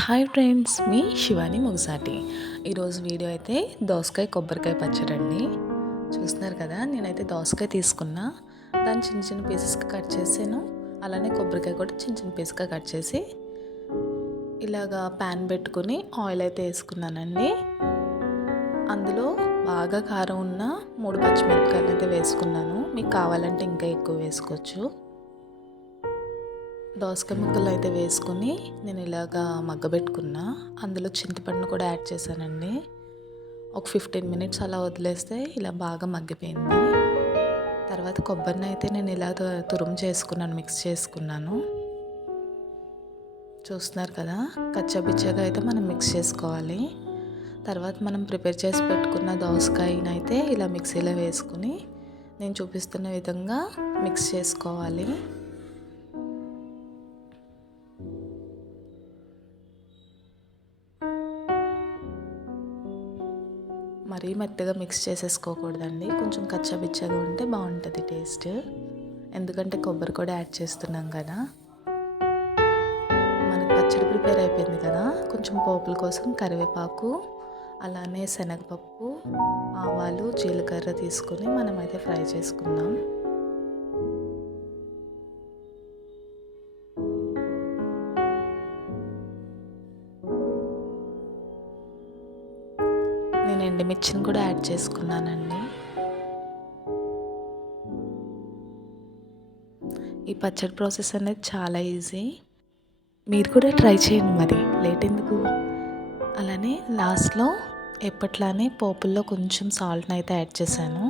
Hi friends, మీ శివాని ముగసాటి. ఈరోజు video అయితే దోసకాయ కొబ్బరికాయ పచ్చడి అండి. చూస్తున్నారు కదా, నేనైతే దోసకాయ తీసుకున్నా, దాన్ని చిన్న చిన్న పీసెస్గా కట్ చేసాను. అలానే కొబ్బరికాయ కూడా చిన్న చిన్న పీస్గా కట్ చేసి ఇలాగా ప్యాన్ పెట్టుకుని ఆయిల్ అయితే వేసుకున్నానండి. అందులో బాగా కారం ఉన్న 3 పచ్చిమిరపకాయలు అయితే వేసుకున్నాను. మీకు కావాలంటే ఇంకా ఎక్కువ వేసుకోవచ్చు. దోసకాయ ముక్కలు అయితే వేసుకొని నేను ఇలాగా మగ్గబెట్టుకున్నా. అందులో చింతపండు కూడా యాడ్ చేశానండి. ఒక 15 మినిట్స్ అలా వదిలేస్తే ఇలా బాగా మగ్గిపోయింది. తర్వాత కొబ్బరిని అయితే నేను ఇలా తురుము చేసుకున్నాను, మిక్స్ చేసుకున్నాను. చూస్తున్నారు కదా, కచ్చాపిచ్చాగా అయితే మనం మిక్స్ చేసుకోవాలి. తర్వాత మనం ప్రిపేర్ చేసి పెట్టుకున్న దోసకాయని అయితే ఇలా మిక్సీలో వేసుకుని నేను చూపిస్తున్న విధంగా మిక్స్ చేసుకోవాలి. మరీ మెత్తగా మిక్స్ చేసేసుకోకూడదండి, కొంచెం కచ్చాపిచ్చాగా ఉంటే బాగుంటుంది టేస్ట్. ఎందుకంటే కొబ్బరి కూడా యాడ్ చేస్తున్నాం కదా. మనకి పచ్చడి ప్రిపేర్ అయిపోయింది కదా. కొంచెం పోపుల కోసం కరివేపాకు, అలానే శనగపప్పు, ఆవాలు, జీలకర్ర తీసుకొని మనమైతే ఫ్రై చేసుకుందాం. నేను ఎండుమిర్చిని కూడా యాడ్ చేసుకున్నానండి. ఈ పచ్చడి ప్రాసెస్ అనేది చాలా ఈజీ, మీరు కూడా ట్రై చేయండి. మరి లేట్ ఎందుకు. అలానే లాస్ట్లో ఎప్పట్లానే పోపుల్లో కొంచెం సాల్ట్ని అయితే యాడ్ చేశాను.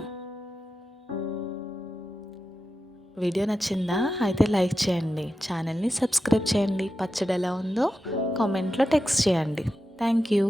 వీడియో నచ్చిందా? అయితే లైక్ చేయండి, ఛానల్ని సబ్స్క్రైబ్ చేయండి. పచ్చడి ఎలా ఉందో కామెంట్లో టెక్స్ట్ చేయండి. Thank you.